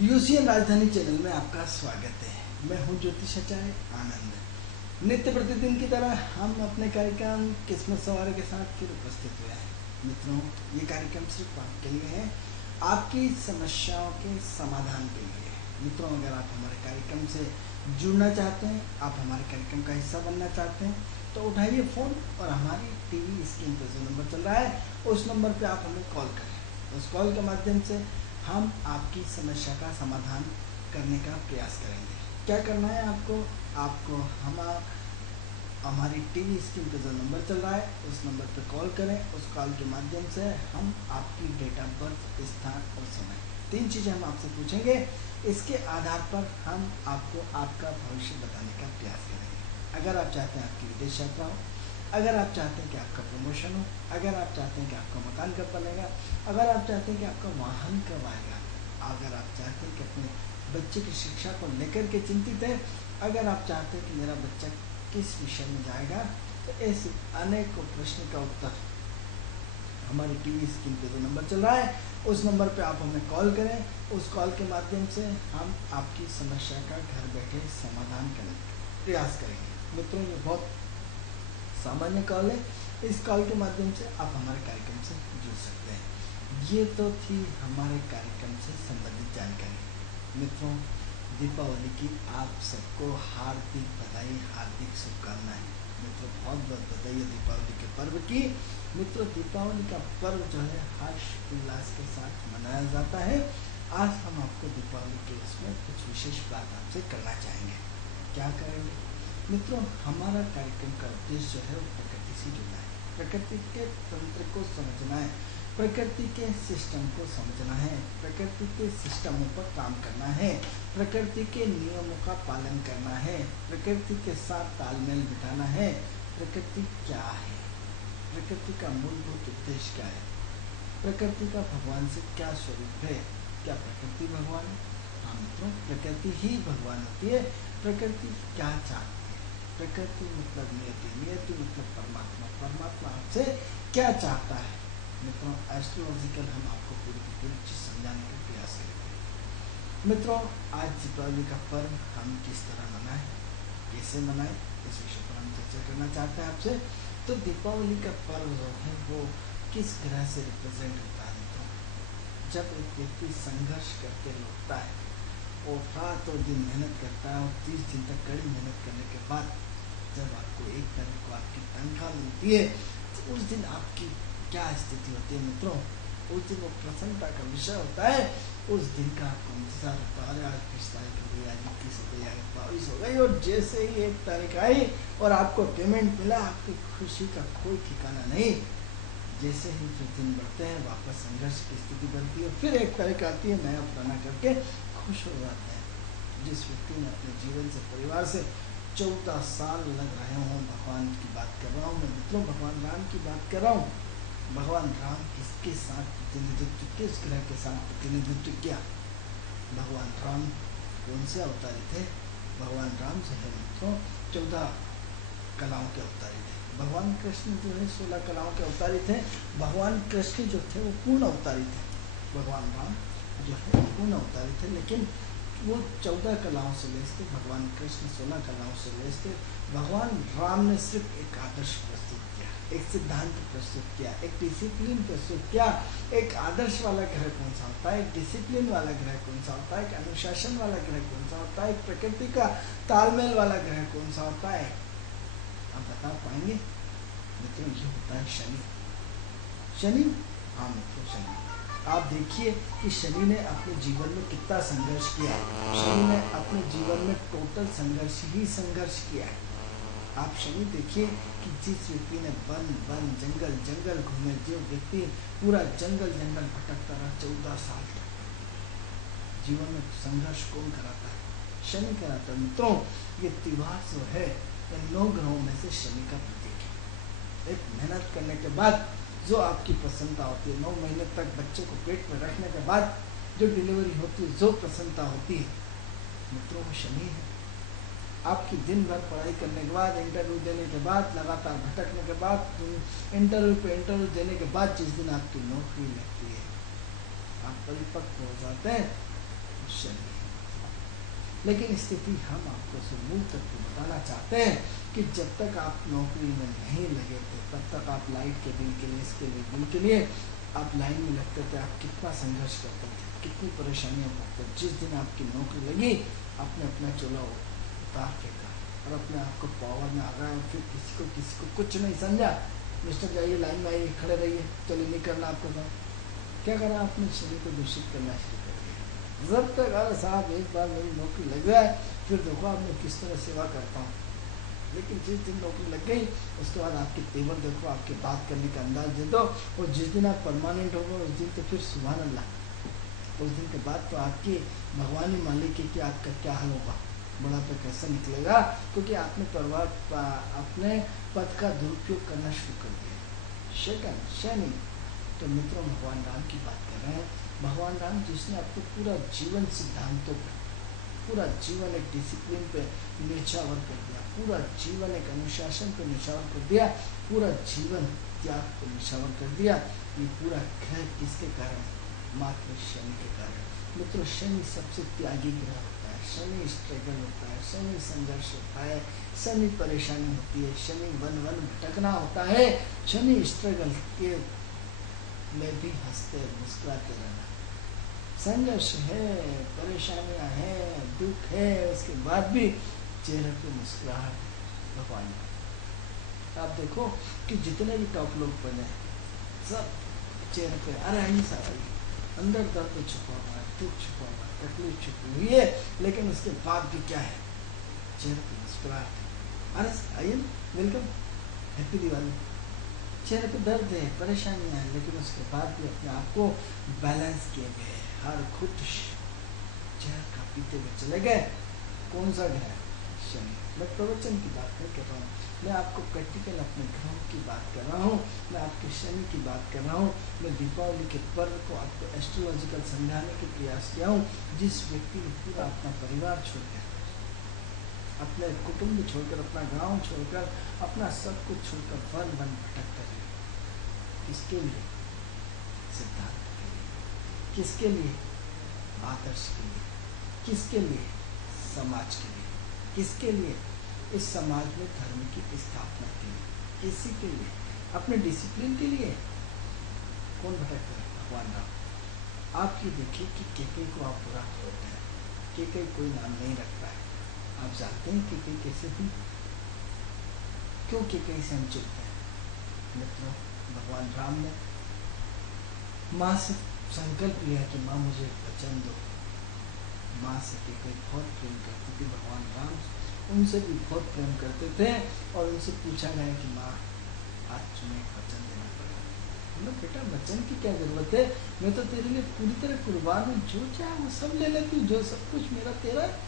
UCN राजधानी channel में आपका स्वागत है। मैं हूं ज्योतिषाचार्य आनंद। नित्य प्रतिदिन की तरह हम अपने कार्यक्रम किस्मत सवार के साथ फिर उपस्थित हुए हैं। मित्रों, ये कार्यक्रम सिर्फ आपके लिए है, आपकी समस्याओं के समाधान के लिए। मित्रों, अगर आप हमारे कार्यक्रम से जुड़ना चाहते हैं, आप हमारे कार्यक्रम का हिस्सा बनना चाहते हैं, तो उठाइए फ़ोन और हमारी टीवी स्क्रीन पर जो नंबर चल रहा है उस नंबर पर आप हमें कॉल करें। उस कॉल के माध्यम से हम आपकी समस्या का समाधान करने का प्रयास करेंगे। क्या करना है आपको हमारी टीवी स्क्रीन पर जो नंबर चल रहा है उस नंबर पर कॉल करें। उस कॉल के माध्यम से हम आपकी डेट ऑफ बर्थ, स्थान और समय, 3 चीज़ें हम आपसे पूछेंगे। इसके आधार पर हम आपको आपका भविष्य बताने का प्रयास करेंगे। अगर आप चाहते हैं आपकी विदेश यात्रा हो, अगर आप चाहते हैं कि आपका प्रमोशन हो, अगर आप चाहते हैं कि आपका मकान कब बनेगा, अगर आप चाहते हैं कि आपका वाहन कब आएगा, अगर आप चाहते हैं कि अपने बच्चे की शिक्षा को लेकर के चिंतित है, अगर आप चाहते हैं कि मेरा बच्चा किस विषय में जाएगा, तो ऐसे अनेकों प्रश्न का उत्तर हमारी टीवी स्क्रीन पे जो नंबर चल रहा है उस नंबर पे आप हमें कॉल करें। उस कॉल के माध्यम से हम आपकी समस्या का घर बैठे समाधान करने का प्रयास करेंगे। मित्रों, ये बहुत सामान्य कॉल है। इस कॉल के माध्यम से आप हमारे कार्यक्रम से जुड़ सकते हैं। ये तो थी हमारे कार्यक्रम से संबंधित जानकारी। मित्रों, दीपावली की आप सबको हार्दिक बधाई, हार्दिक शुभकामनाएं। मित्रों, बहुत बहुत बधाई है दीपावली के पर्व की। मित्रों, दीपावली का पर्व जो है हर्ष उल्लास के साथ मनाया जाता है। आज हम आपको दीपावली के उसमें कुछ विशेष बात आपसे करना चाहेंगे। क्या करेंगे मित्रों? हमारा कार्यक्रम का उद्देश्य जो है वो प्रकृति से जुड़ना है, प्रकृति के तंत्र को समझना है, प्रकृति के सिस्टम को समझना है, प्रकृति के सिस्टमों पर काम करना है, प्रकृति के नियमों का पालन करना है, प्रकृति के साथ तालमेल बिठाना है। प्रकृति क्या है, प्रकृति का मूलभूत उद्देश्य क्या है, प्रकृति का भगवान से क्या स्वरूप है? क्या प्रकृति भगवान है? हाँ मित्रों, प्रकृति ही भगवान होती है। प्रकृति क्या चाहती है? प्रकृति मतलब नियति, नियति मतलब परमात्मा, परमात्मा आपसे क्या चाहता है? मित्रों, एस्ट्रोलॉजिकल हम आपको पूरी की पूरी चीज समझाने का प्रयास करेंगे। मित्रों, आज दीपावली का पर्व हम किस तरह मनाएं, कैसे मनाएं, इस विषय पर हम चर्चा करना चाहते हैं आपसे। तो दीपावली का पर्व जो है वो किस ग्रह से रिप्रेजेंट होता है? मित्रों, जब एक व्यक्ति संघर्ष करके लौटता है और रात और दिन मेहनत करता है और 30 दिन तक कड़ी मेहनत करने के बाद जब आपको 1 तारीख को आपकी तनख्वाह मिलती है, तो उस दिन आपकी क्या स्थिति होती है? मित्रों, उस दिन वो प्रसन्नता का विषय होता है। उस दिन का आपको इंतजार होता है, आज 20 तारीख हो गई, आज 21 हो गई, आज 22 हो गई, और जैसे ही 1 तारीख आई और आपको पेमेंट मिला, आपकी खुशी का कोई ठिकाना नहीं। जैसे ही जो दिन बढ़ते हैं वापस संघर्ष की स्थिति बनती है, फिर 1 तारीख आती है, नया पुराना करके खुश हो जाते हैं। जिस व्यक्ति ने अपने जीवन से, परिवार से 14 साल लग रहे हों, भगवान की बात कर रहा हूँ मैं मित्रों, भगवान राम की बात कर रहा हूँ। भगवान राम किसके साथ प्रतिनिधित्व, किस ग्रह के साथ प्रतिनिधित्व किया? भगवान राम कौन से अवतारी थे? भगवान राम जो है मित्रों 14 कलाओं के अवतारी थे। भगवान कृष्ण जो है 16 कलाओं के अवतारी थे। भगवान कृष्ण जो थे वो पूर्ण अवतारी थे। भगवान राम जो है पूर्ण अवतारी थे, लेकिन वो 14 कलाओं से लेस थे, भगवान कृष्ण 16 कलाओं से लेस थे। भगवान राम ने सिर्फ एक आदर्श प्रस्तुत किया, एक सिद्धांत प्रस्तुत किया, एक डिसिप्लिन प्रस्तुत किया। एक आदर्श वाला ग्रह कौन सा होता है, एक डिसिप्लिन वाला ग्रह कौन सा होता है, एक अनुशासन वाला ग्रह कौन सा होता है, एक प्रकृति का तालमेल वाला ग्रह कौन सा होता है? आप बता पाएंगे? मित्रों, ये होता है शनि। शनि, हाँ मित्रों, शनि। आप देखिए कि शनि ने अपने जीवन में कितना संघर्ष किया। शनि ने अपने जीवन में टोटल संघर्ष ही संघर्ष किया है। आप शनि देखिए कि जिस व्यक्ति ने वन वन जंगल जंगल घूमे, जो व्यक्ति पूरा जंगल जंगल भटकता रहा 14 साल तक, जीवन में संघर्ष कौन कराता है? शनि कराता है। मित्रों, ये त्योहार जो है इन 9 ग्रहों में से शनि का प्रतीक है। एक मेहनत करने के बाद जो आपकी प्रसन्नता होती है, 9 महीने तक बच्चे को पेट में रखने के बाद जो डिलीवरी होती है, जो प्रसन्नता होती है, मित्रों वो शनि है। आपकी दिन भर पढ़ाई करने के बाद, इंटरव्यू देने के बाद, लगातार भटकने के बाद, इंटरव्यू पे इंटरव्यू देने के बाद जिस दिन आपकी नौकरी लगती है, आप परिपक्व हो जाते हैं, शनि लेकिन स्थिति हम आपको मूल तत्व बताना चाहते हैं कि जब तक आप नौकरी में नहीं लगे थे तब तक आप लाइट के बिल के लिए, इसके लिए, बिल के लिए आप लाइन में लगते थे। आप कितना संघर्ष करते थे, कितनी परेशानियां पड़ते। जिस दिन आपकी नौकरी लगी आपने अपना चूल्हा उतार फेंका और अपने आप को पावर में आ गया और फिर किसी को कुछ नहीं समझा। मिस्टर जाइए, लाइन में आइए, खड़े रहिए, चलिए नहीं करना आपको काम। क्या करा आपने? शरीर को दूषित करना शुरू कर दिया। जब तक अरे साहब एक बार मेरी नौकरी लग जाए फिर देखो आप मैं किस तरह सेवा करता हूँ। लेकिन जिस दिन नौकरी लग गई उसके बाद आपके तेवर देखो, आपके बात करने का अंदाज दे दो, और जिस दिन आप परमानेंट हो गए उस दिन तो फिर सुभान अल्लाह, उस दिन के बाद तो आपकी भगवान ही मालिक है कि आपका क्या हाल होगा, बुढ़ापा कैसा निकलेगा, क्योंकि आपने अपने पद का दुरुपयोग करना शुरू कर दिया। शैतान तो मित्रों भगवान राम की बात कर रहे हैं। भगवान राम जिसने आपको पूरा जीवन सिद्धांतों पर, पूरा जीवन एक डिसिप्लिन पे निछावर कर दिया, पूरा जीवन एक अनुशासन पे निछावर कर दिया, पूरा जीवन त्याग पे निछावर कर दिया। ये पूरा ग्रह किसके कारण? मात्र शनि के कारण। मित्रों शनि सबसे त्यागी ग्रह होता है, शनि स्ट्रगल होता है, शनि संघर्ष होता है, शनि परेशानी होती है, शनि वन भटकना होता है, शनि स्ट्रगल के में भी हंसते मुस्कुराते रहना। संघर्ष है, परेशानियां हैं, दुख है, उसके बाद भी चेहरे पे मुस्कुराहट भगवान। आप देखो कि जितने भी टॉप लोग बने सब चेहरे पे अरे आई सारा अंदर दर्द छुपा हुआ है, दुख छुपा हुआ है, तकलीफ छुपी हुई है, लेकिन उसके बाद भी क्या है? चेहरे पे मुस्कुराहट। अरे आइए वेलकम, हैप्पी दिवाली। चेहरे पे दर्द है, परेशानियां हैं, लेकिन उसके बाद भी अपने आप को बैलेंस किए गए, हर खुद चेहरा का पीते हुए चले गए। कौन सा ग्रह? शनि। मैं प्रवचन की बात नहीं कर रहा हूँ, मैं आपको प्रैक्टिकल अपने ग्रहों की बात कर रहा हूँ, मैं आपके शनि की बात कर रहा हूँ। मैं दीपावली के पर्व को आपको एस्ट्रोलॉजिकल समझाने के प्रयास किया हूँ। जिस व्यक्ति ने पूरा अपना परिवार छोड़कर, अपने कुटुंब छोड़कर, अपना गांव छोड़कर, अपना सब कुछ छोड़कर वन भटक कर, किसके लिए? सिद्धांत के लिए। किसके लिए? आदर्श के लिए। किसके लिए? समाज के लिए। किसके लिए? इस समाज में धर्म की स्थापना के लिए। किसी के लिए? अपने डिसिप्लिन के लिए। कौन भटक रहा है? भगवान राम। आप ये देखिए कि केकई को आप बुरा बोलते हैं, केकई कोई नाम नहीं रखता है। आप जानते हैं केकई कैसे थी? क्यों केकई से हम चुपते हैं? मित्रों भगवान राम ने माँ से संकल्प लिया कि माँ मुझे वचन दो। माँ से केकई बहुत प्रेम करती थी, भगवान राम उनसे भी बहुत प्रेम करते थे, और उनसे पूछा गया कि माँ आज तुम्हें वचन देना पड़ेगा। मतलब बेटा वचन की क्या जरूरत है, मैं तो तेरे लिए पूरी तरह कुर्बान हूँ, जो चाहे वो सब ले ले तू, जो सब कुछ मेरा तेरा है,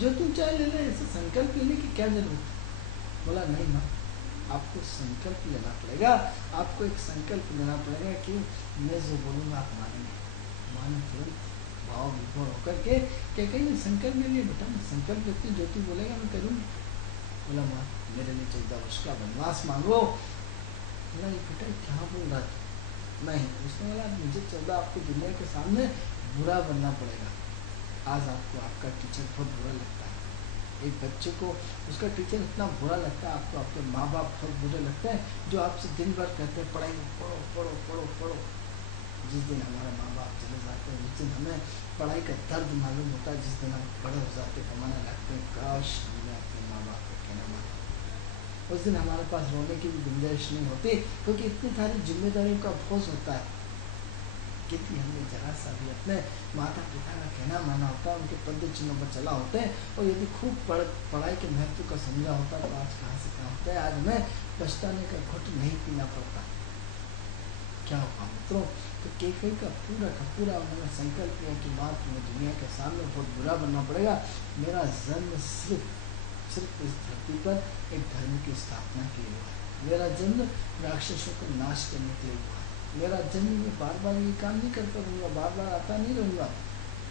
जो तू चाहे ले ले, ऐसे संकल्प लेने की क्या जरूरत है? बोला नहीं माँ, आपको संकल्प लेना पड़ेगा, आपको एक संकल्प लेना पड़ेगा कि मैं जो बोलूँगा आप मानेंगे। माने तुरंत भाव विभोर होकर के क्या कहीं संकल्प ले लिए, बेटा मैं संकल्प लेती, जो तू बोलेगा मैं करूँगी। बोला माँ मेरे लिए 14 वर्ष का वनवास मांगो। बोला ये बेटा क्या बोल रहा था? नहीं, उसने बोला मुझे 14 आपको दुनिया के सामने बुरा बनना पड़ेगा। आज आपको आपका टीचर बहुत बुरा लगता है, एक बच्चे को उसका टीचर इतना बुरा लगता है, आपको आपके माँ बाप बहुत बुरे लगते हैं, जो आपसे दिन भर कहते हैं पढ़ाई पढ़ो पढ़ो पढ़ो पढ़ो। जिस दिन हमारे माँ बाप चले जाते हैं उस दिन हमें पढ़ाई का दर्द मालूम होता है। जिस दिन हम बड़े हो जाते कमाने लगते हैं, काश हमने अपने माँ बाप को कहना माना। उस दिन हमारे पास रोने की भी गुंजाइश नहीं होती, क्योंकि इतनी सारी जिम्मेदारियों का बोझ होता है। क्योंकि हमने जरा सा भी अपने माता पिता का कहना माना होता है, उनके पद चिन्हों पर चला होते हैं, और यदि खूब पढ़ाई के महत्व का समझा होता तो आज कहाँ से कहाँ होता है। आज हमें पछताने का घुट नहीं पीना पड़ता। क्या होगा मित्रों? तो केकई का पूरा उन्होंने संकल्प लिया कि माँ तुम्हें दुनिया के सामने बहुत बुरा बनना पड़ेगा। मेरा जन्म सिर्फ इस धरती पर एक धर्म की स्थापना के लिए हुआ है। मेरा जन्म राक्षसों को नाश करने के लिए हुआ है। मेरा जन्म में बार बार ये काम नहीं करता रहूँगा, बार बार आता नहीं रहूँगा।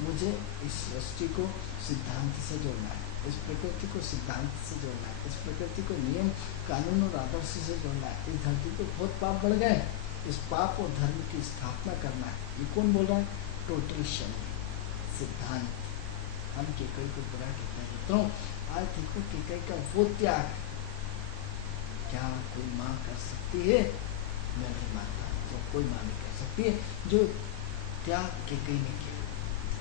मुझे इस सृष्टि को सिद्धांत से जोड़ना है, इस प्रकृति को सिद्धांत से जोड़ना है, इस प्रकृति को नियम कानून और आदर्श से जोड़ना है। इस धरती पर बहुत पाप बढ़ गए, इस पाप और धर्म की स्थापना करना है। ये कौन बोल रहा है? टोटल शनि सिद्धांत। हम केकई को बुरा कहते हैं। मित्रों आज देखो केकई का वो त्याग क्या कोई माँ कर सकती है? मैं नहीं मानता। तो कोई माँ नहीं कर सकती है जो त्याग केकई ने किया।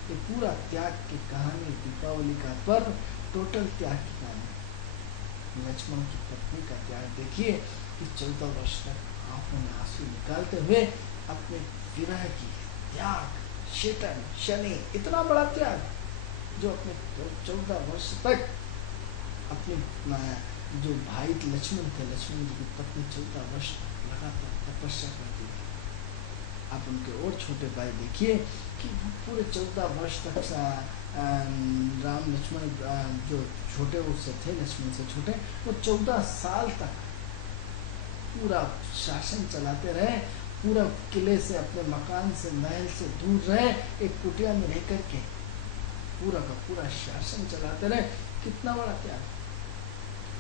ये पूरा त्याग की कहानी, दीपावली का पर्व टोटल त्याग की कहानी। लक्ष्मण की पत्नी का त्याग देखिए कि 14 वर्ष तक आंखों में आंसू निकालते हुए अपने विरह की त्याग, शेटन शनि, इतना बड़ा त्याग जो अपने 14 वर्ष तक अपने जो भाई लक्ष्मण थे, लक्ष्मण जी की पत्नी 14 वर्ष तक लगातार तपस्या करती थी। आप उनके और छोटे भाई देखिए कि वो पूरे 14 वर्ष तक राम लक्ष्मण जो छोटे उससे थे, लक्ष्मण से छोटे, वो 14 साल तक पूरा शासन चलाते रहे। पूरा किले से, अपने मकान से, महल से दूर रहे, एक कुटिया में रह करके पूरा का पूरा शासन चलाते रहे। कितना बड़ा त्याग!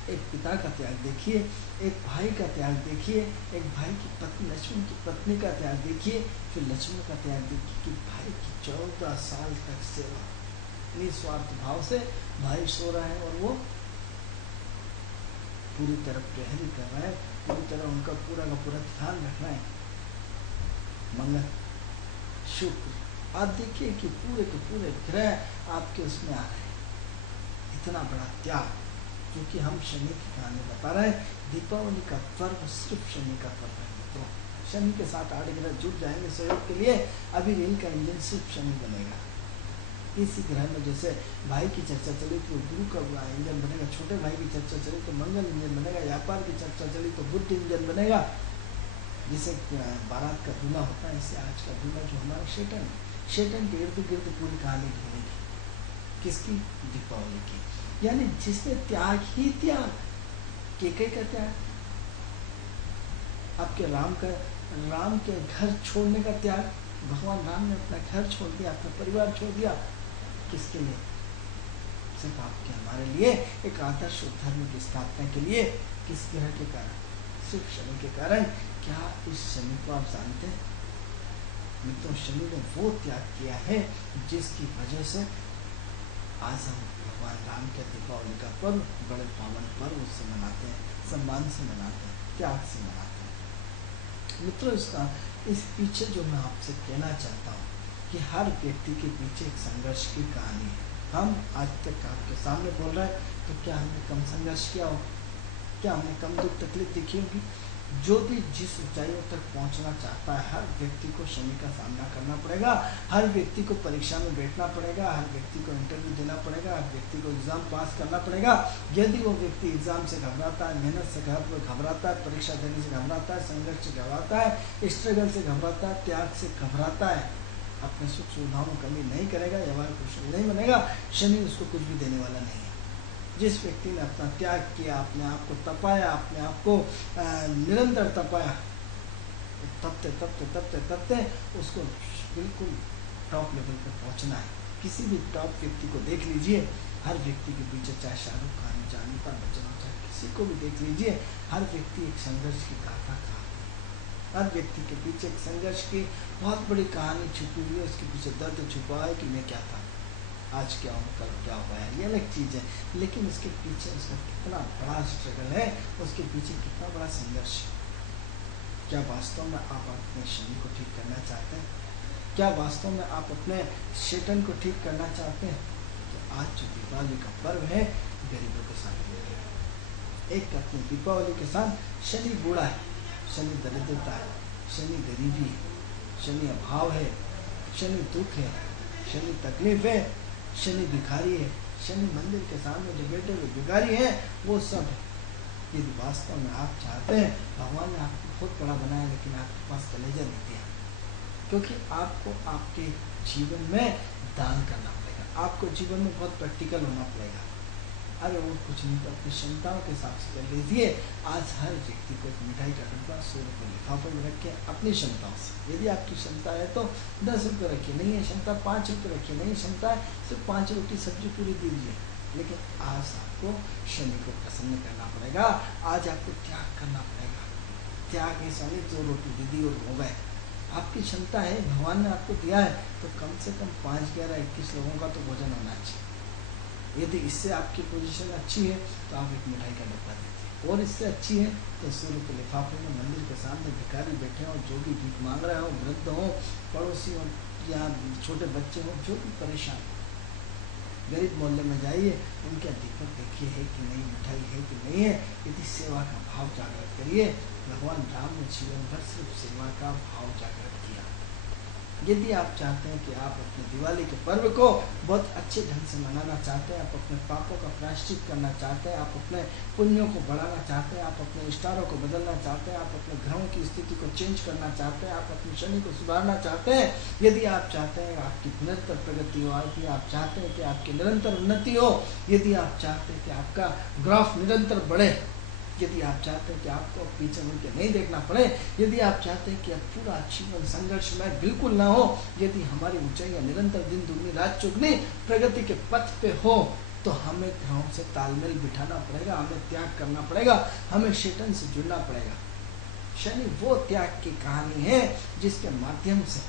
एक पिता का त्याग देखिए, एक भाई का त्याग देखिए, एक भाई की पत्नी, लक्ष्मण की पत्नी का त्याग देखिए, फिर लक्ष्मण का त्याग देखिए कि भाई की 14 साल तक सेवा, निस्वार्थ भाव से भाई सो रहा है और वो पूरी तरह प्रहरी कर रहा है, पूरी तरह उनका पूरा का पूरा ध्यान रख रहा है। मंगल, शुक्र, आप देखिए कि पूरे के पूरे ग्रह आपके उसमें आ रहे हैं। इतना बड़ा त्याग, क्योंकि हम शनि की कहानी बता रहे हैं। दीपावली का पर्व सिर्फ शनि का पर्व है। तो शनि के साथ 8 ग्रह जुट जाएंगे सहयोग के लिए। अभी रेल का इंजन सिर्फ शनि बनेगा। इसी ग्रह में जैसे भाई की चर्चा चली तो गुरु का इंजन बनेगा, छोटे भाई की चर्चा चली तो मंगल इंजन बनेगा, व्यापार की चर्चा चली तो बुध इंजन बनेगा। जैसे बारात का दूल्हा होता है, इससे आज का दूल्हा जो हमारा शेटन है, शेटन के इर्द गिर्द पूरी कहानी घूमेगी। किसकी? दीपावली की। यानी जिसने त्याग ही त्याग, केकई का त्याग, आपके राम के घर छोड़ने का त्याग, भगवान राम ने अपना घर छोड़ दिया, अपना परिवार छोड़ दिया। किसके लिए? सिर्फ आपके हमारे लिए, एक आदर्श धर्म की स्थापना के लिए। किस ग्रह के कारण? सिर्फ शनि के कारण। क्या इस शनि को आप जानते हैं? मित्रों, शनि ने वो त्याग किया है जिसकी वजह से आज हम भगवान राम के दीपावली का पर्व बड़े पावन पर्व से मनाते हैं, सम्मान से मनाते हैं, त्याग से मनाते हैं। मित्रों, इस पीछे जो मैं आपसे कहना चाहता हूँ कि हर व्यक्ति के पीछे एक संघर्ष की कहानी है। हम आज तक आपके सामने बोल रहे हैं तो क्या हमने कम संघर्ष किया हो? क्या हमने कम दुख तकलीफ देखी होगी? जो भी जिस ऊंचाइयों तक पहुंचना चाहता है, हर व्यक्ति को शनि का सामना करना पड़ेगा। हर व्यक्ति को परीक्षा में बैठना पड़ेगा, हर व्यक्ति को इंटरव्यू देना पड़ेगा, हर व्यक्ति को एग्जाम पास करना पड़ेगा। यदि वो व्यक्ति एग्जाम से घबराता है, मेहनत से घबराता है, परीक्षा देने से घबराता है, संघर्ष से घबराता है, स्ट्रगल से घबराता है, त्याग से घबराता है, अपने सुख सुविधाओं में कमी नहीं करेगा, व्यवहार कुशल नहीं बनेगा, शनि उसको कुछ भी देने वाला नहीं है। जिस व्यक्ति ने अपना त्याग किया, अपने आप को तपाया, अपने आप को निरंतर तपाया, तपते तपते तपते तपते उसको बिल्कुल टॉप लेवल पर पहुंचना है। किसी भी टॉप व्यक्ति को देख लीजिए, हर व्यक्ति के पीछे, चाहे शाहरुख खान, चाहे अमिताभ बच्चन, चाहे किसी को भी देख लीजिए, हर व्यक्ति एक संघर्ष की गाथा कहा। हर व्यक्ति के पीछे एक संघर्ष की बहुत बड़ी कहानी छुपी हुई है। उसके पीछे दर्द छुपा है कि मैं क्या था, आज क्या हूँ, कल क्या हुआ है, ये अलग चीज़ है। लेकिन उसके पीछे उसका कितना बड़ा स्ट्रगल है, उसके पीछे कितना बड़ा संघर्ष है। क्या वास्तव में आप अपने शनि को ठीक करना चाहते हैं? क्या वास्तव में आप अपने शेटन को ठीक करना चाहते हैं? तो आज जो दीपावली का पर्व है, गरीबों के साथ एक अपनी दीपावली के साथ शनि बूढ़ा है, शनि दरिद्रता है, शनि गरीबी है, शनि अभाव है, शनि दुख है, शनि तकलीफ है, शनि भिखारी है, शनि मंदिर के सामने जो बैठे हुए भिखारी हैं, वो सब है। यदि वास्तव में आप चाहते हैं, भगवान ने आपको बहुत बड़ा बनाया, लेकिन आपके पास कलेजा नहीं दिया, क्योंकि आपको आपके जीवन में दान करना पड़ेगा, आपको जीवन में बहुत प्रैक्टिकल होना पड़ेगा। अरे वो कुछ नहीं तो अपनी क्षमताओं के हिसाब से कर लीजिए। आज हर व्यक्ति को एक मिठाई का डब्बा 100 रुपये लिफाफे में रखें अपनी क्षमताओं से। यदि आपकी क्षमता है तो 10 रुपये रखिए, नहीं है क्षमता 5 रुपये रखिए, नहीं क्षमता है सिर्फ 5 रोटी सब्जी पूरी दीजिए। लेकिन आज आपको शनि को प्रसन्न करना पड़ेगा, आज आपको त्याग करना पड़ेगा। त्याग नहीं शनि 2 रोटी दे दी और हो गए। आपकी क्षमता है, भगवान ने आपको दिया है, तो कम से कम 5, 11, 21 लोगों का तो भोजन होना चाहिए। यदि इससे आपकी पोजीशन अच्छी है तो आप एक मिठाई का डब्बा देते हैं, और इससे अच्छी है तो 100 रुपये लिफाफे में मंदिर के सामने भिखारी बैठे हों, जो भी भीख मांग रहे हो, वृद्ध हों, पड़ोसी हों या छोटे बच्चे हों, जो भी परेशान, गरीब मोहल्ले में जाइए, उनके दीपक देखिए है कि नहीं, मिठाई है कि नहीं है। यदि सेवा का भाव जागृत करिए, भगवान राम ने जीवन भर सिर्फ सेवा का भाव जागृत किया। यदि आप चाहते हैं कि आप अपने दिवाली के पर्व को बहुत अच्छे ढंग से मनाना चाहते हैं, आप अपने पापों का प्रायश्चित करना चाहते हैं, आप अपने पुण्यों को बढ़ाना चाहते हैं, आप अपने इष्टारों को बदलना चाहते हैं, आप अपने ग्रहों की स्थिति को चेंज करना चाहते हैं, आप अपनी शनि को सुधारना चाहते हैं, यदि आप चाहते हैं आपकी निरंतर प्रगति हो, यदि आप चाहते हैं कि आपकी निरंतर उन्नति हो, यदि आप चाहते हैं कि आपका ग्राफ निरंतर बढ़े, यदि आप चाहते हैं कि आपको पीछे मुड़ के नहीं देखना पड़े, यदि आप चाहते हैं कि अब पूरा जीवन संघर्षमय बिल्कुल ना हो, यदि हमारी ऊंचाइयां निरंतर दिन दुगनी रात चौगुनी प्रगति के पथ पे हो, तो हमें ग्रहों से तालमेल बिठाना पड़ेगा, हमें त्याग करना पड़ेगा, हमें शैतान से जुड़ना पड़ेगा। शनि वो त्याग की कहानी है जिसके माध्यम से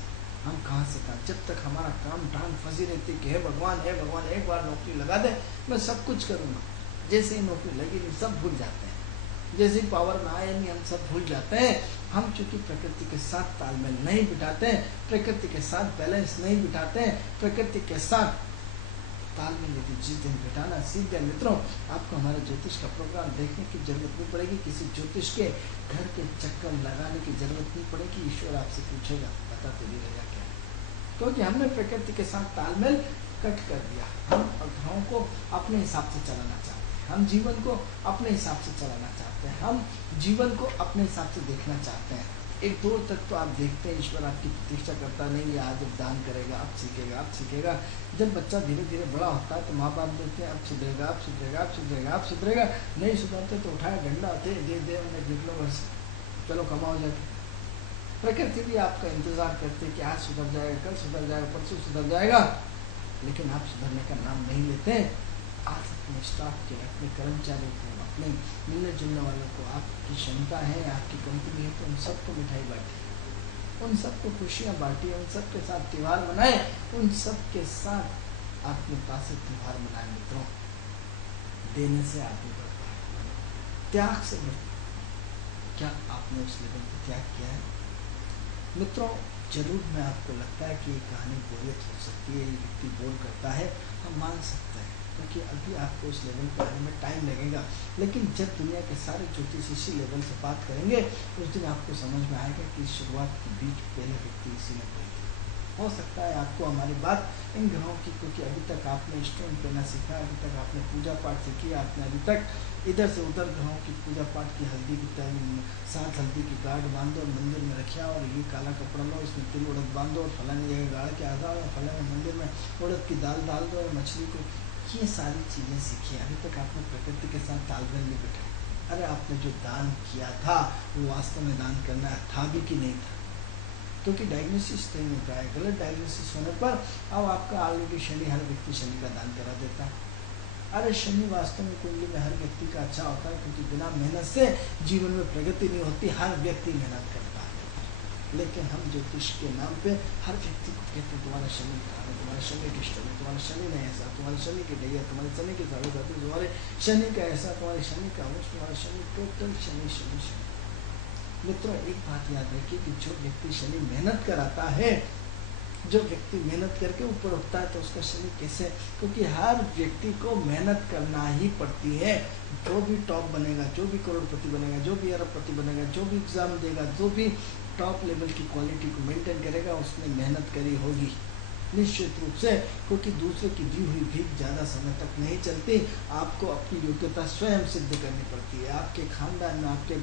हम कहाँ से कहाँ, जब तक हमारा काम टांग फंसी रहती कि हे भगवान एक बार नौकरी लगा दे, मैं सब कुछ करूँगा, जैसे ही नौकरी लगी नहीं सब भूल जाते हैं, जैसे पावर में आए नहीं हम सब भूल जाते हैं। हम चूंकि प्रकृति के साथ तालमेल नहीं बिठाते हैं, प्रकृति के साथ बैलेंस नहीं बिठाते हैं, प्रकृति के साथ तालमेल यदि जिस दिन बिठाना सीख गए मित्रों, आपको हमारे ज्योतिष का प्रोग्राम देखने की जरूरत नहीं पड़ेगी, किसी ज्योतिष के घर के चक्कर लगाने की जरूरत नहीं पड़ेगी। ईश्वर आपसे पूछेगा बता तेरी रजा क्या है, क्योंकि हमने प्रकृति के साथ तालमेल कट कर दिया। हम ग्रहों को अपने हिसाब से चलाना चाहते हैं, हम जीवन को अपने हिसाब से चलाना चाहते हैं, हम जीवन को अपने हिसाब से देखना चाहते हैं। एक दूर तक तो आप देखते हैं ईश्वर आपकी प्रतीक्षा करता नहीं है, आज जब दान करेगा अब सीखेगा। जब बच्चा धीरे धीरे बड़ा होता है तो माँ बाप देखते हैं अब सुधरेगा, अब सुधरेगा, अब सुधरेगा, अब सुधरेगा, नहीं सुधरते तो उठाए डंडा दे उन्हें निकलो बस, चलो कमाओ जाके। प्रकृति भी आपका इंतजार करते है कि आज सुधर जाएगा, कल सुधर जाएगा, परसों सुधर जाएगा, लेकिन आप सुधरने का नाम नहीं लेते। आज अपने स्टाफ के, अपने कर्मचारियों को, अपने मिलने जुलने वालों को, आपकी क्षमता है, आपकी कंपनी है, तो उन सबको मिठाई बांटे, उन सबको खुशियाँ बांटिए, उन सबके साथ त्यौहार मनाए, उन सबके साथ अपने पास से त्यौहार मनाए मित्रों। देने से आगे बढ़ता है, त्याग से बढ़ता है। क्या आपने उस लेवल पर त्याग किया है मित्रों? जरूर में आपको लगता है कि ये कहानी बोरियत हो सकती है, ये व्यक्ति बोर करता है, हम मान सकते हैं, क्योंकि अभी आपको उस लेवल पर आने में टाइम लगेगा। लेकिन जब दुनिया के सारे ज्योतिष इसी लेवल से बात करेंगे उस दिन आपको समझ में आएगा कि शुरुआत के बीच पहले व्यक्ति इसी में गई थी। हो सकता है आपको हमारी बात इन ग्रहों की, क्योंकि अभी तक आपने स्टोन पहना सीखा, अभी तक आपने पूजा पाठ सीखी, आपने अभी तक इधर से उधर ग्रहों की पूजा पाठ की, हल्दी की साथ हल्दी की गांठ बांधो और मंदिर में रखिया, और ये काला कपड़ा लो, इसमें तिल उड़द बांधो और फलानी जगह गाड़ के आ जाओ, और फलाने मंदिर में उड़द की दाल डाल दो और मछली को, ये सारी चीज़ें सीखी। अभी तक आपने प्रकृति के साथ तालमेल नहीं बिठाया। अरे आपने जो दान किया था वो वास्तव में दान करना था भी कि नहीं था, क्योंकि डायग्नोसिस सही होता है। गलत डायग्नोसिस होने पर अब आपका ऑलरेडी शनि, हर व्यक्ति शनि का दान करा देता है। अरे शनि वास्तव में कुंडली में हर व्यक्ति का अच्छा होता है, क्योंकि बिना मेहनत से जीवन में प्रगति नहीं होती, हर व्यक्ति मेहनत करता है। लेकिन हम ज्योतिष के नाम पे हर व्यक्ति को कहते हैं तुम्हारा शनि खराब है, तुम्हारा शनि डिस्टर्ब है, तुम्हारा शनि नहीं ऐसा, तुम्हारे शनि की दैया, तुम्हारे शनि की साढ़े जाती, तुम्हारे शनि का ऐसा, तुम्हारे शनि का अंश, तुम्हारा शनि, टोटल शनि शनि शनि। मित्रों एक बात याद रखिए कि जो व्यक्ति शनि मेहनत कराता है, जो व्यक्ति मेहनत करके ऊपर उठता है, तो उसका शनि कैसे? क्योंकि हर व्यक्ति को मेहनत करना ही पड़ती है। जो भी टॉप बनेगा, जो भी करोड़पति बनेगा, जो भी अरबपति बनेगा, जो भी एग्जाम देगा, जो भी टॉप लेवल की क्वालिटी को मेंटेन करेगा, उसने मेहनत करी होगी निश्चित रूप से, क्योंकि दूसरे की दी हुई भीख ज़्यादा समय तक नहीं चलती। आपको अपनी योग्यता स्वयं सिद्ध करनी पड़ती है। आपके खानदान में, आपके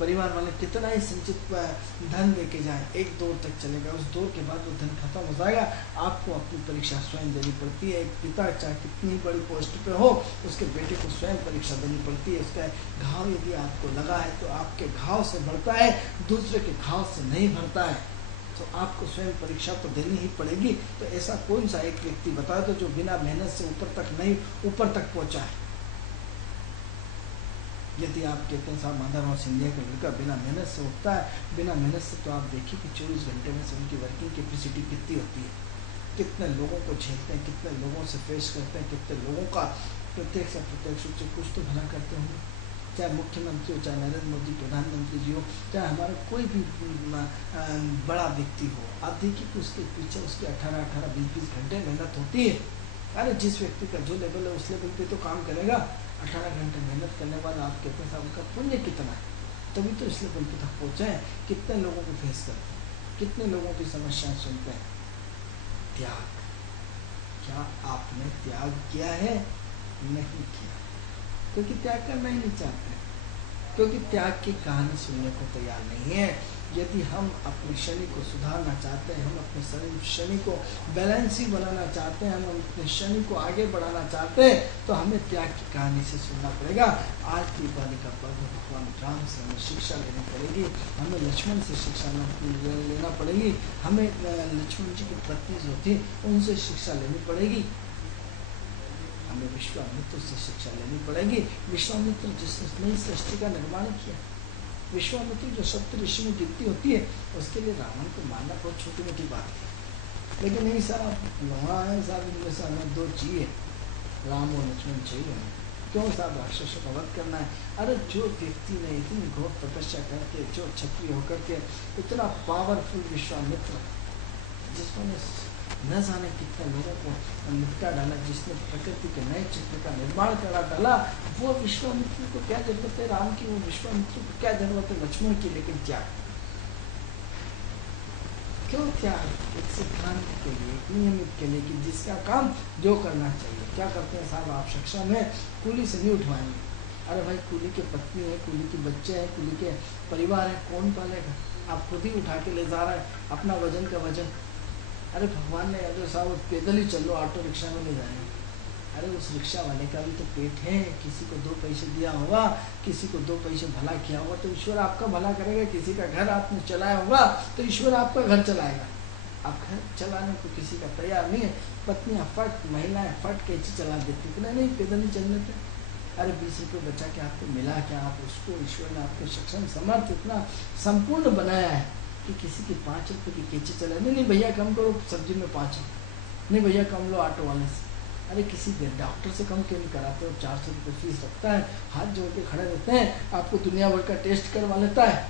परिवार वाले कितना ही संचित धन लेके जाएं, एक दौर तक चलेगा, उस दौर के बाद वो धन खत्म हो जाएगा। आपको अपनी परीक्षा स्वयं देनी पड़ती है। एक पिता चाहे कितनी बड़ी पोस्ट पे हो, उसके बेटे को स्वयं परीक्षा देनी पड़ती है। उसका घाव यदि आपको लगा है तो आपके घाव से भरता है, दूसरे के घाव से नहीं भरता है, तो आपको स्वयं परीक्षा तो देनी ही पड़ेगी। तो ऐसा कौन सा एक व्यक्ति बता दो जो बिना मेहनत से ऊपर तक पहुंचा है? यदि आप कहते हैं साहब माधवराव सिंधिया का लड़का बिना मेहनत से उठता है, बिना मेहनत से, तो आप देखिए कि 24 घंटे में से उनकी वर्किंग कैपेसिटी कितनी होती है। कितने लोगों को झेलते हैं, कितने लोगों से फेस करते हैं, कितने लोगों का प्रत्यक्ष या प्रत्यक्ष रूप से कुछ तो भला करते होंगे। चाहे मुख्यमंत्री हो, चाहे नरेंद्र मोदी प्रधानमंत्री जी हो, चाहे हमारा कोई भी बड़ा व्यक्ति हो, आप देखिए कि उसके पीछे उसके 18-18, 20-20 घंटे मेहनत होती है। अरे जिस व्यक्ति का जो लेवल है उस लेवल पे तो काम करेगा, 18 घंटे मेहनत करने के बाद आप कहते हैं साहब उनका पुण्य कितना है, तभी तो इस लेवल पे तक पहुँचे हैं। कितने लोगों को फेस करते हैं, कितने लोगों की समस्याएं सुनते हैं। त्याग, क्या आपने त्याग किया है? नहीं किया, क्योंकि त्याग करना ही नहीं चाहते, क्योंकि त्याग की कहानी सुनने को तैयार नहीं है। यदि हम अपने शनि को सुधारना चाहते हैं, हम अपने शनि को बैलेंस ही बनाना चाहते हैं, हम अपने शनि को आगे बढ़ाना चाहते हैं, तो हमें त्याग की कहानी से सुनना पड़ेगा। आज दीपावली का पर्व भगवान राम से हमें शिक्षा लेनी पड़ेगी, हमें लक्ष्मण से शिक्षा लेना पड़ेगी, हमें लक्ष्मण जी की पत्नी जो थी उनसे शिक्षा लेनी पड़ेगी, हमें विश्वामित्र से शिक्षा लेनी पड़ेगी। विश्वामित्र जिसने नई सृष्टि का निर्माण किया, विश्वामित्र जो सप्त ऋषि में गिनती होती है, उसके लिए रावण को मारना बहुत छोटी मोटी बात है। लेकिन नहीं साहब वहाँ है साहब, इनमें से हमें 2 चाहिए, राम और लक्ष्मण चाहिए। क्यों साहब राक्षसों का वध करना है? अरे जो व्यक्ति ने इतनी घोर तपस्या करके, जो क्षत्रिय होकर के इतना पावरफुल विश्वामित्र, जिसने न जाने कितने लोगों को निपटा डाला, जिसने प्रकृति के नए चित्र का निर्माण करा डाला, वो विश्वामित्र को क्या जरूरत है राम की? वो विश्वामित्र को क्या जरूरत है लक्ष्मण की? लेकिन त्याग, क्यों त्याग? एक सिद्धांत के लिए, नियमित के लिए, कि जिसका काम जो करना चाहिए। क्या करते हैं साहब आप सक्षम है, कूली से नहीं उठवाएंगे। अरे भाई कूली के पत्नी है, कूली के बच्चे हैं, कूली के परिवार है, कौन पालेगा? आप खुद ही उठा के ले जा रहे हैं अपना वजन का वजन। अरे भगवान ने अगर साहब पैदल ही चलो, ऑटो रिक्शा में ले जाएंगे। अरे उस रिक्शा वाले का भी तो पेट है, किसी को 2 पैसे दिया होगा, किसी को 2 पैसे भला किया होगा, तो ईश्वर आपका भला करेगा। किसी का घर आपने चलाया होगा तो ईश्वर आपका घर चलाएगा। आप घर चलाने को किसी का तैयार नहीं है, पत्नियाँ फट, महिलाएं फट कैची चला देती, इतना नहीं पैदल ही चल देते। अरे 20 रुपये बचा के आपको मिला क्या? आप उसको, ईश्वर ने आपको सक्षम समर्थ इतना संपूर्ण बनाया है कि किसी की 5 रुपये की कैची चला, नहीं भैया कम करो सब्जी में 5, नहीं भैया कम लो ऑटो वाले से। अरे किसी डॉक्टर से कम क्यों नहीं कराते हो? 400 रुपये फीस रखता है, हाथ जोड़ के खड़े रहते हैं, आपको दुनिया भर का टेस्ट करवा लेता है,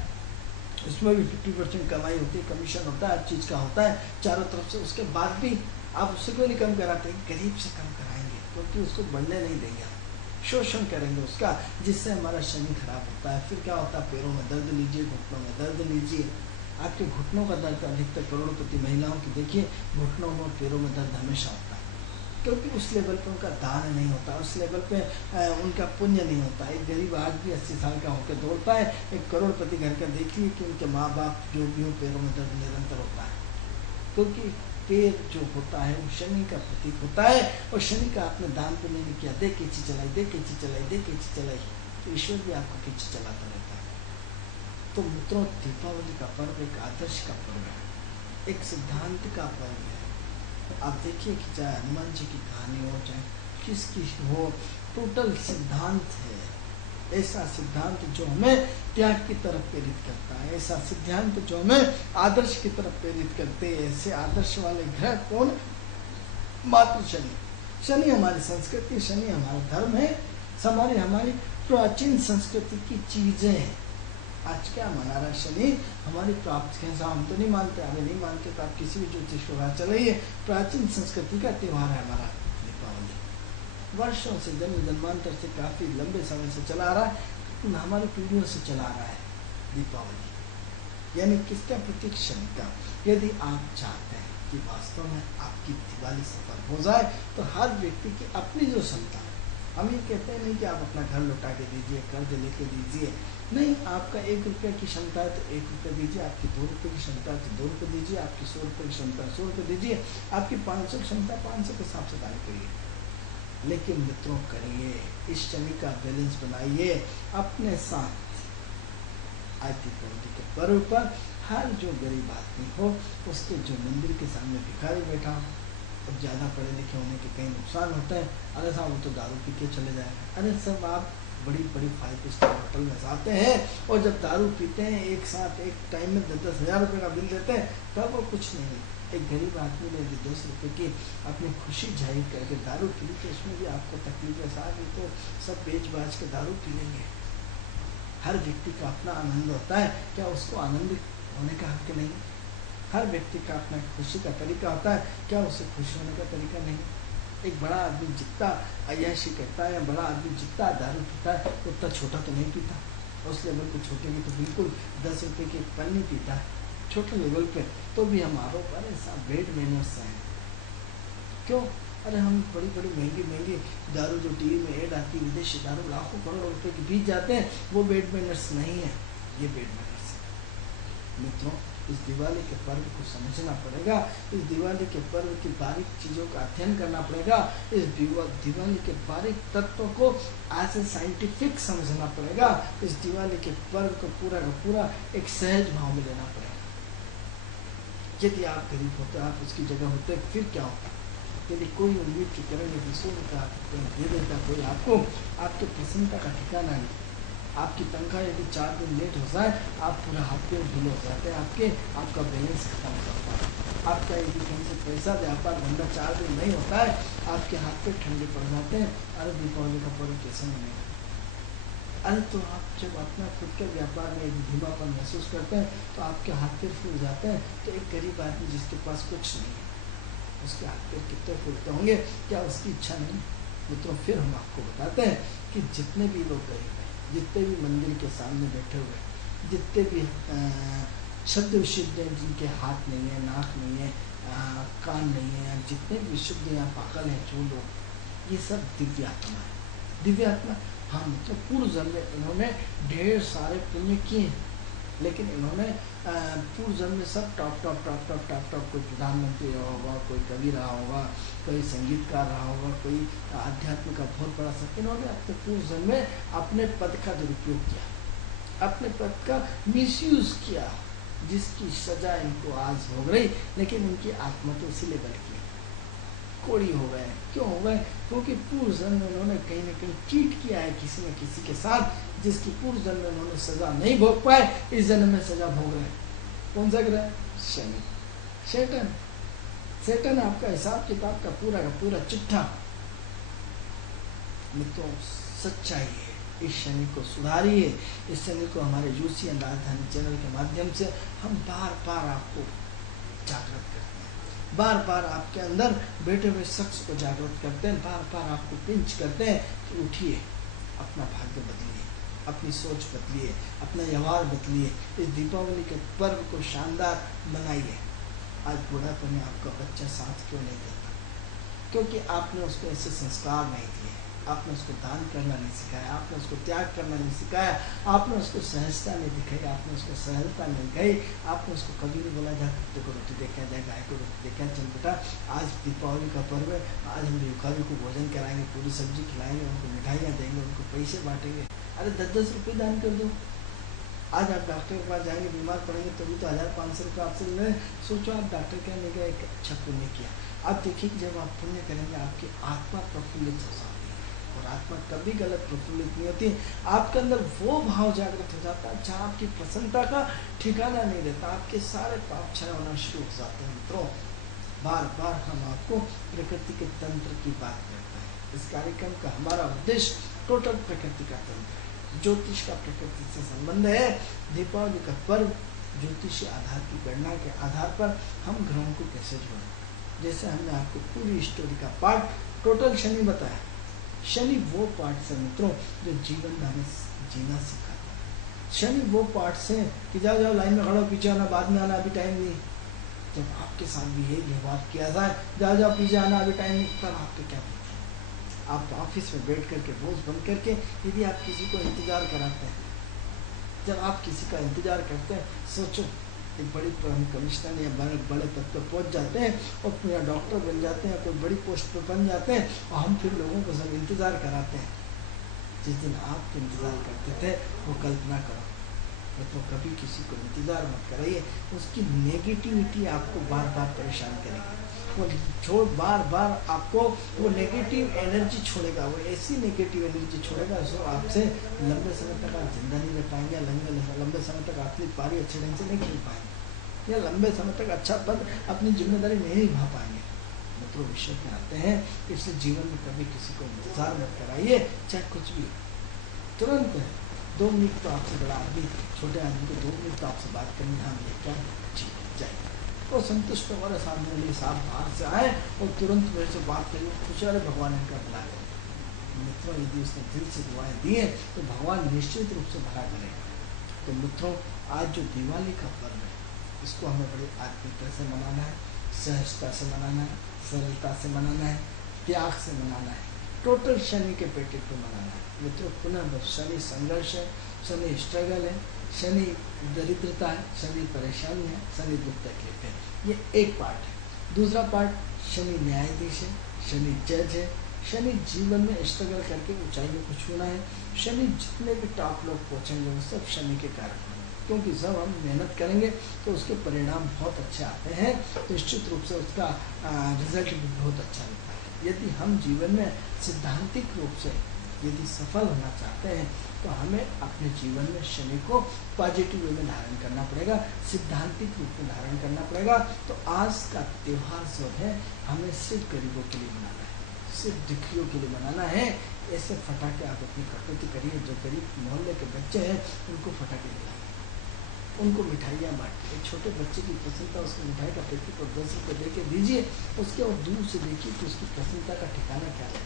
उसमें भी 50% कमाई होती है, कमीशन होता है, हर चीज़ का होता है चारों तरफ से। उसके बाद भी आप उससे क्यों नहीं कम कराते? गरीब से कम कराएंगे, क्योंकि उसको बढ़ने नहीं देंगे, शोषण करेंगे उसका, जिससे हमारा शनि खराब होता है। फिर क्या होता है? पैरों में दर्द लीजिए, घुटनों में दर्द लीजिए। आपके घुटनों का दर्द अधिकतर करोड़पति महिलाओं की देखिए, घुटनों में पैरों में दर्द हमेशा होता है, क्योंकि उस लेवल पे उनका दान नहीं होता, उस लेवल पे उनका पुण्य नहीं होता। एक गरीब आज भी 80 साल का होकर दौड़ता है, एक करोड़पति घर का देखिए कि उनके माँ बाप जो भी हो, पैरों में दर्द निरंतर होता है, क्योंकि पैर जो होता है वो शनि का प्रतीक होता है। और शनि का आपने दान पुण्य नहीं किया, दे कैची चलाई, दे कैची चलाई, दे कैची चलाई, तो ईश्वर भी आपको कैची चलाता रहता है। तो मित्रों, दीपावली का पर्व एक आदर्श का पर्व है, एक सिद्धांत का पर्व है। आप देखिए कि चाहे हनुमान जी की कहानी हो, चाहे किसकी हो, टोटल सिद्धांत है। ऐसा सिद्धांत जो हमें त्याग की तरफ प्रेरित करता है, ऐसा सिद्धांत जो हमें आदर्श की तरफ प्रेरित करते हैं। ऐसे आदर्श वाले ग्रह कौन? मात्र शनि। शनि हमारी संस्कृति, शनि हमारा धर्म है, हमारी प्राचीन संस्कृति की चीजें हैं। आज क्या मना रहा है शनि? हमारी प्राप्त के हम तो नहीं मानते, हमें नहीं मानते तो आप किसी भी ज्योतिष को बात चलाइए, प्राचीन संस्कृति का त्यौहार है हमारा दीपावली। वर्षों से, जन्मांतर से, काफ़ी लंबे समय से चला आ रहा है, हमारी पीढ़ियों से चला आ रहा है दीपावली। यानी किसका प्रतीक? शनि का। यदि आप चाहते हैं कि वास्तव में आपकी दिवाली सफल हो जाए, तो हर व्यक्ति की अपनी जो क्षमता है, हम ये कहते नहीं कि आप अपना घर लौटा के दीजिए, कर्ज लेके दीजिए, नहीं। आपका 1 रुपये की क्षमता है तो 1 रुपये दीजिए, आपकी 2 रुपये की क्षमता है तो 2 रुपये दीजिए, आपकी 100 रुपये की क्षमता है 100 रुपये दीजिए, आपकी 500 क्षमता 500 के हिसाब से दान करिए। लेकिन मित्रों करिए, इस शनि का बैलेंस बनाइए अपने साथ। आज दीपावली के पर्व पर हर जो गरीब आदमी हो, उसके जो मंदिर के सामने भिखारी बैठा हो, अब ज़्यादा पढ़े लिखे होने के कई नुकसान होते हैं। अरे साहब वो तो दारू पी के चले जाएगा। अरे सब आप बड़ी बड़ी 5 स्टार होटल में जाते हैं और जब दारू पीते हैं एक साथ एक टाइम में 10-10 हज़ार रुपये का बिल देते हैं, तब वो कुछ नहीं। एक गरीब आदमी ने यदि 200 रुपये की अपनी खुशी जाहिर करके दारू पी तो उसमें भी आपको तकलीफ आ गई तो सब बेच बाज के दारू पी लेंगे। हर व्यक्ति का अपना आनंद होता है, क्या उसको आनंदित होने का हक नहीं? हर व्यक्ति का अपना खुशी का तरीका होता है, क्या उसे खुश होने का तरीका नहीं? एक बड़ा आदमी जितना अय्याशी करता है, बड़ा आदमी जितना दारू पीता है उतना छोटा तो नहीं पीता। उस लेवल पे छोटे की तो बिल्कुल 10 रुपये की एक पन्नी पीता है छोटे लेवल पे, तो भी हम आरोप अरे साहब बेड मैनर्स हैं। क्यों? अरे हम बड़ी बड़ी महंगी दारू जो टीवी में ऐड आती है, विदेशी दारू लाखों करोड़ों रुपए के बीच जाते हैं, वो बेड मैनर्स नहीं है, ये बेड मैनर्स है। मित्रों, इस दिवाली के पर्व को समझना पड़ेगा, इस दिवाली के पर्व की बारीक चीज़ों का अध्ययन करना पड़ेगा, इस दिवाली के बारीक तत्वों को एज ए साइंटिफिक समझना पड़ेगा, इस दिवाली के पर्व को पूरा का पूरा एक सहज भाव में लेना पड़ेगा। यदि आप गरीब होते, आप उसकी जगह होते, फिर क्या होता? यदि कोई उम्मीद की किरण यदि सूर्य का दे देता, कोई आपको आपके प्रसन्नता का ठिकाना नहीं। आपकी तनख्वाह यदि 4 दिन लेट हो जाए, आप पूरा हाथ पे ढील हो जाते हैं, आपका बैलेंस खत्म हो जाता है। आपका यदि कहीं से पैसा व्यापार धंधा 4 दिन नहीं होता है, आपके हाथ पे ठंडे पड़ जाते हैं। अरे दीपावली का पर्व कैसे मनेगा? अरे तो आप जब अपना खुद के व्यापार में एक धीमापन महसूस करते हैं तो आपके हाथ पैर फूल जाते हैं। तो एक गरीब आदमी जिसके पास कुछ नहीं है, उसके हाथ पैर कितने फूलते होंगे? क्या उसकी इच्छा नहीं? मित्रों, फिर हम आपको बताते हैं कि जितने भी लोग गरीब हैं, जितने भी मंदिर के सामने बैठे हुए, जितने भी शब्द विशुद्ध हैं, जिनके हाथ नहीं है, नाक नहीं है, कान नहीं है, जितने भी विशुद्ध या पागल हैं जो लोग, ये सब दिव्य आत्मा है। दिव्य आत्मा, हाँ, मतलब पूर्व जन्म में इन्होंने ढेर सारे पुण्य किए, लेकिन इन्होंने पूर्व जन्म में सब टॉप कोई प्रधानमंत्री रहा होगा, कोई कवि रहा होगा, कोई संगीतकार रहा होगा, कोई आध्यात्म का बहुत बड़ा सब, इन्होंने अपने पूर्व जन्म में अपने पद का दुरुपयोग किया, अपने पद का मिसयूज किया, जिसकी सजा इनको आज भोग रही। लेकिन उनकी आत्मा तो इसी लेवल की कोड़ी हो गए। क्यों हो गए? क्योंकि पूर्व जन्म में उन्होंने कहीं ना कहीं चीट किया है किसी न किसी के साथ, जिसकी पूर्व जन्म में उन्होंने सजा नहीं भोग पाए, इस जन्म में सजा भोग रहे हैं। कौन सा ग्रह? शनि, शैतान। शैतान आपका हिसाब किताब का पूरा चिट्ठा। मित्रों, सच्चाई है, इस शनि को सुधारिए। इस शनि को हमारे यूसी एंड राजधानी चैनल के माध्यम से हम बार बार आपको जागृत करते हैं, बार बार आपके अंदर बैठे हुए शख्स को जागृत करते हैं, बार बार आपको पिंच करते हैं कि उठिए, अपना भाग्य बदलिए, अपनी सोच बदलिए, अपना व्यवहार बदलिए। इस दीपावली के पर्व को शानदार बनाइए। आज बुढ़ापन में आपका बच्चा साथ क्यों नहीं देता? क्योंकि आपने उसको ऐसे संस्कार नहीं दिए, आपने उसको दान करना नहीं सिखाया, आपने उसको त्याग करना नहीं सिखाया, आपने उसको सहजता नहीं दिखाई, आपने उसको सहजता नहीं दिखाई, आपने उसको कभी नहीं बोला जा कुत्ते को रोटी देखा जाए, गाय को रोटी देखा, चल बेटा आज दीपावली का पर्व है, आज हम भिखारी को भोजन कराएंगे, पूरी सब्जी खिलाएंगे, उनको मिठाइयाँ देंगे, उनको पैसे बांटेंगे। अरे 10-10 रुपये दान कर दो। आज आप डॉक्टर के पास जाएंगे, बीमार पड़ेंगे, तो भी तो 1000-500 रुपये आपसे ले। सोचो आप डॉक्टर के नहीं गए, एक अच्छा पुण्य किया। आप देखिए कि जब आप पुण्य करेंगे आपकी आत्मा प्रफुल्लित हो जाती है, और आत्मा कभी गलत प्रफुल्लित नहीं होती। आपके अंदर वो भाव जागृत हो जाता है जहाँ आपकी प्रसन्नता का ठिकाना नहीं रहता, आपके सारे पाप क्षय होना शुरू हो जाते हैं। मित्रों, बार बार हम आपको प्रकृति के तंत्र की बात करते हैं। इस कार्यक्रम का हमारा उद्देश्य टोटल प्रकृति का तंत्र है, ज्योतिष का प्रकृति से संबंध है। दीपावली का पर्व ज्योतिषीय आधार की गणना के आधार पर हम ग्रहों को कैसे जोड़ें, जैसे हमने आपको पूरी स्टोरी का पार्ट टोटल शनि बताया। शनि वो पार्ट से मित्रों जो जीवन हमें जीना सिखाता है। शनि वो पार्ट से कि जाओ जाओ लाइन में खड़ो, पीछे आना, बाद में आना, अभी टाइम नहीं। जब आपके साथ भी यही व्यवहार किया जाए, जाओ जाओ पीछे आना, अभी टाइम नहीं, तब आपके क्या होता है? आप ऑफिस में बैठ करके बोझ बन करके यदि आप किसी को इंतजार कराते हैं, जब आप किसी का इंतजार करते हैं, सोचो एक बड़ी कमिश्नर या बड़े पद पर पहुंच जाते हैं और पूरा डॉक्टर बन जाते हैं, कोई बड़ी पोस्ट पर बन जाते हैं, और हम फिर लोगों को सब इंतज़ार कराते हैं। जिस दिन आप इंतज़ार करते थे वो कल्पना करो। तो कभी किसी को इंतज़ार मत कराइए, उसकी नेगेटिविटी आपको बार बार परेशान करेगी। छोड़ बार बार आपको वो नेगेटिव एनर्जी छोड़ेगा, वो ऐसी नेगेटिव एनर्जी छोड़ेगा जो आपसे लंबे समय तक आप जिंदा नहीं रह पाएंगे, लंबे समय तक अपनी पारी अच्छे ढंग से नहीं खेल पाएंगे, या लंबे समय तक अच्छा पद अपनी जिम्मेदारी नहीं निभा पाएंगे। मित्रों विषय में आते हैं, इसलिए जीवन में कभी किसी को इंतजार मत कराइए, चाहे कुछ भी तुरंत 2 मिनट तो आपसे बड़ा आदमी, छोटे आदमी को 2 मिनट तो आपसे बात करनी, हाँ ये क्या जी जाए वो संतुष्ट हमारे सामने वाले साहब बाहर से आए और तुरंत मेरे से बात करिए, खुश अरे भगवान इनका भला करे। मित्रों यदि उसने दिल से दुआएं दी हैं तो भगवान निश्चित रूप से भला करेगा। तो मित्रों आज जो दिवाली का पर्व है इसको हमें बड़ी आत्मीयता से मनाना है, सहजता से मनाना है, सरलता से मनाना है, त्याग से मनाना है, टोटल शनि के पेटे को मनाना है। मित्रों पुनः शनि संघर्ष है, शनि स्ट्रगल है, शनि दरिद्रता है, शनि परेशानी है, शनि दुख तकलीफ है, ये एक पार्ट है। दूसरा पार्ट शनि न्यायाधीश है, शनि जज है, शनि जीवन में स्ट्रगल करके ऊंचाइयों को छूना है। शनि जितने भी टॉप लोग पहुंचेंगे वो सब शनि के कारण होंगे, क्योंकि जब हम मेहनत करेंगे तो उसके परिणाम बहुत अच्छे आते हैं, निश्चित रूप से उसका रिजल्ट भी बहुत अच्छा रहता है। यदि हम जीवन में सिद्धांतिक रूप से यदि सफल होना चाहते हैं तो हमें अपने जीवन में शनि को पॉजिटिव वे में धारण करना पड़ेगा, सिद्धांतिक रूप में धारण करना पड़ेगा। तो आज का त्यौहार जो है हमें सिर्फ गरीबों के लिए मनाना है, सिर्फ दुखियों के लिए मनाना है। ऐसे फटाके आप अपनी कटौती करिए, जो गरीब मोहल्ले के बच्चे हैं उनको फटाके दिलाइए, उनको मिठाइयाँ बांटिए। एक छोटे बच्चे की प्रसन्नता उसको मिठाई का पैकेट और 10 रुपये दे के दीजिए, उसके और दूर से देखिए कि उसकी प्रसन्नता का ठिकाना क्या है।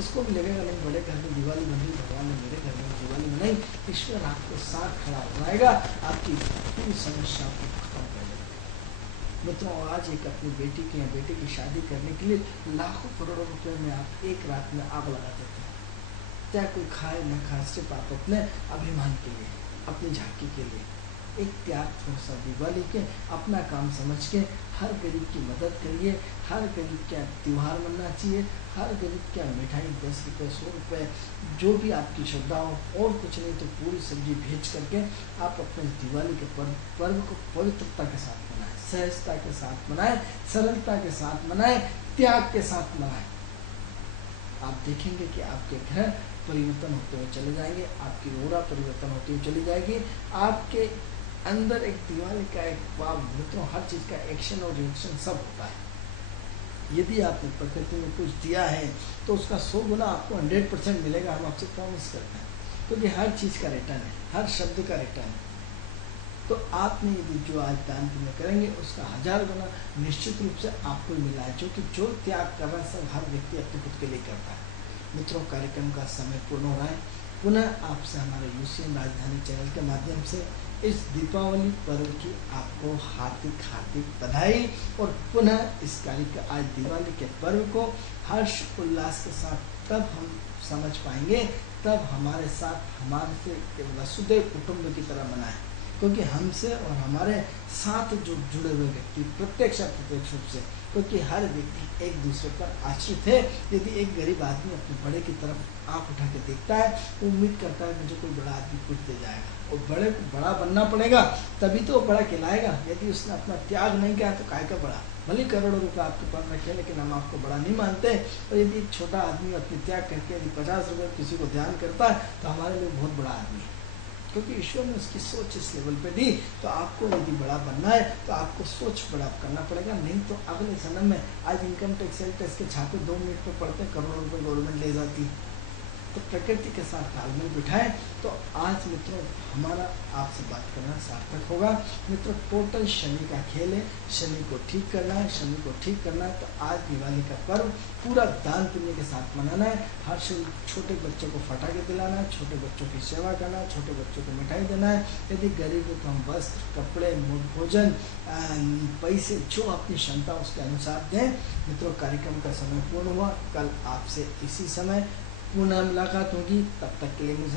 उसको भी लगेगा नहीं बड़े घर में दिवाली बनी, भगवान ने मेरे घर में दिवाली बनाई, ईश्वर आपको साथ खड़ा हो जाएगा, आपकी पूरी समस्या को खत्म कर देगा। मित्रों आज एक अपनी बेटी की या बेटे की शादी करने के लिए लाखों करोड़ों रुपए में आप एक रात में आग लगा देते हैं, चाहे कोई खाए न खाए, सिर्फ आप अपने अभिमान के लिए, अपनी झांकी के लिए एक त्याग थोड़ा सा दिवाली के अपना काम समझ के हर गरीब की मदद करिए। हर गरीब क्या त्यौहार मनना चाहिए, हर गरीब क्या मिठाई 10 रुपये 100 रुपये जो भी आपकी श्रद्धा हो, और कुछ नहीं तो पूरी सब्जी भेज करके आप अपने दिवाली के पर्व को पवित्रता के साथ मनाएं, सहजता के साथ मनाएं, सरलता के साथ मनाएं, त्याग के साथ मनाएं। आप देखेंगे कि आपके घर परिवर्तन होते हुए चले जाएंगे, आपकी ओरा परिवर्तन होती हुई चली जाएगी, आपके अंदर एक दिवाली का एक मित्रों हर चीज़ का एक्शन और रिएक्शन सब होता है। यदि आपने प्रकृति में कुछ दिया है तो उसका 100 गुना आपको 100% मिलेगा, हम आपसे प्रॉमिस करते हैं, क्योंकि हर चीज़ का रिटर्न है, हर शब्द का रिटर्न है। तो आपने यदि जो आज दान पुण्य करेंगे उसका 1000 गुना निश्चित रूप से आपको मिला है, क्योंकि जो त्याग कर रहा है सब हर व्यक्ति अपने खुद के लिए करता है। मित्रों कार्यक्रम का समय पूर्ण हो रहा है, पुनः आपसे हमारे यूसीएन राजधानी चैनल के माध्यम से इस दीपावली पर्व की आपको हार्दिक हार्दिक बधाई, और पुनः इस कार्यक्रम आज दिवाली के पर्व को हर्ष उल्लास के साथ तब हम समझ पाएंगे, तब हमारे साथ हमारे से वसुदेव कुटुंब की तरह मनाएं, क्योंकि हमसे और हमारे साथ जो जुड़े हुए व्यक्ति प्रत्यक्ष अप्रत्यक्ष रूप से, क्योंकि हर व्यक्ति एक दूसरे पर आश्रित है। यदि एक गरीब आदमी अपने बड़े की तरफ आंख उठा के देखता है तो उम्मीद करता है मुझे कोई बड़ा आदमी कुछ दे जाएगा, और बड़े को बड़ा बनना पड़ेगा तभी तो वो बड़ा खिलाएगा। यदि उसने अपना त्याग नहीं किया तो काय का बड़ा, भले करोड़ों रुपये आपके पास रखे लेकिन हम आपको बड़ा नहीं मानते। और यदि एक छोटा आदमी अपनी त्याग करके यदि 50 रुपये किसी को ध्यान करता है तो हमारे लिए बहुत बड़ा आदमी है, क्योंकि ईश्वर ने उसकी सोच इस लेवल पे दी। तो आपको यदि बड़ा बनना है तो आपको सोच बड़ा करना पड़ेगा, नहीं तो अगले जन्म में आज इनकम टैक्स सेल टैक्स के छापे 2 मिनट में पढ़ते करोड़ों रुपए गवर्नमेंट ले जाती है। तो प्रकृति के साथ तालमेल बिठाएं तो आज मित्रों हमारा आपसे बात करना सार्थक होगा। मित्रों टोटल शनि का खेल है, शनि को ठीक करना है, शनि को ठीक करना है। तो आज दिवाली का पर्व पूरा दान पुण्य के साथ मनाना है, हर छोटे बच्चों को फटाके दिलाना है, छोटे बच्चों की सेवा करना है, छोटे बच्चों को मिठाई देना है। यदि गरीब है तो हम वस्त्र, कपड़े, भोजन, पैसे जो अपनी क्षमता उसके अनुसार दें। मित्रों कार्यक्रम का समय पूर्ण हुआ, कल आपसे इसी समय पुनः मुलाकात होगी, तब तक के लिए मुझे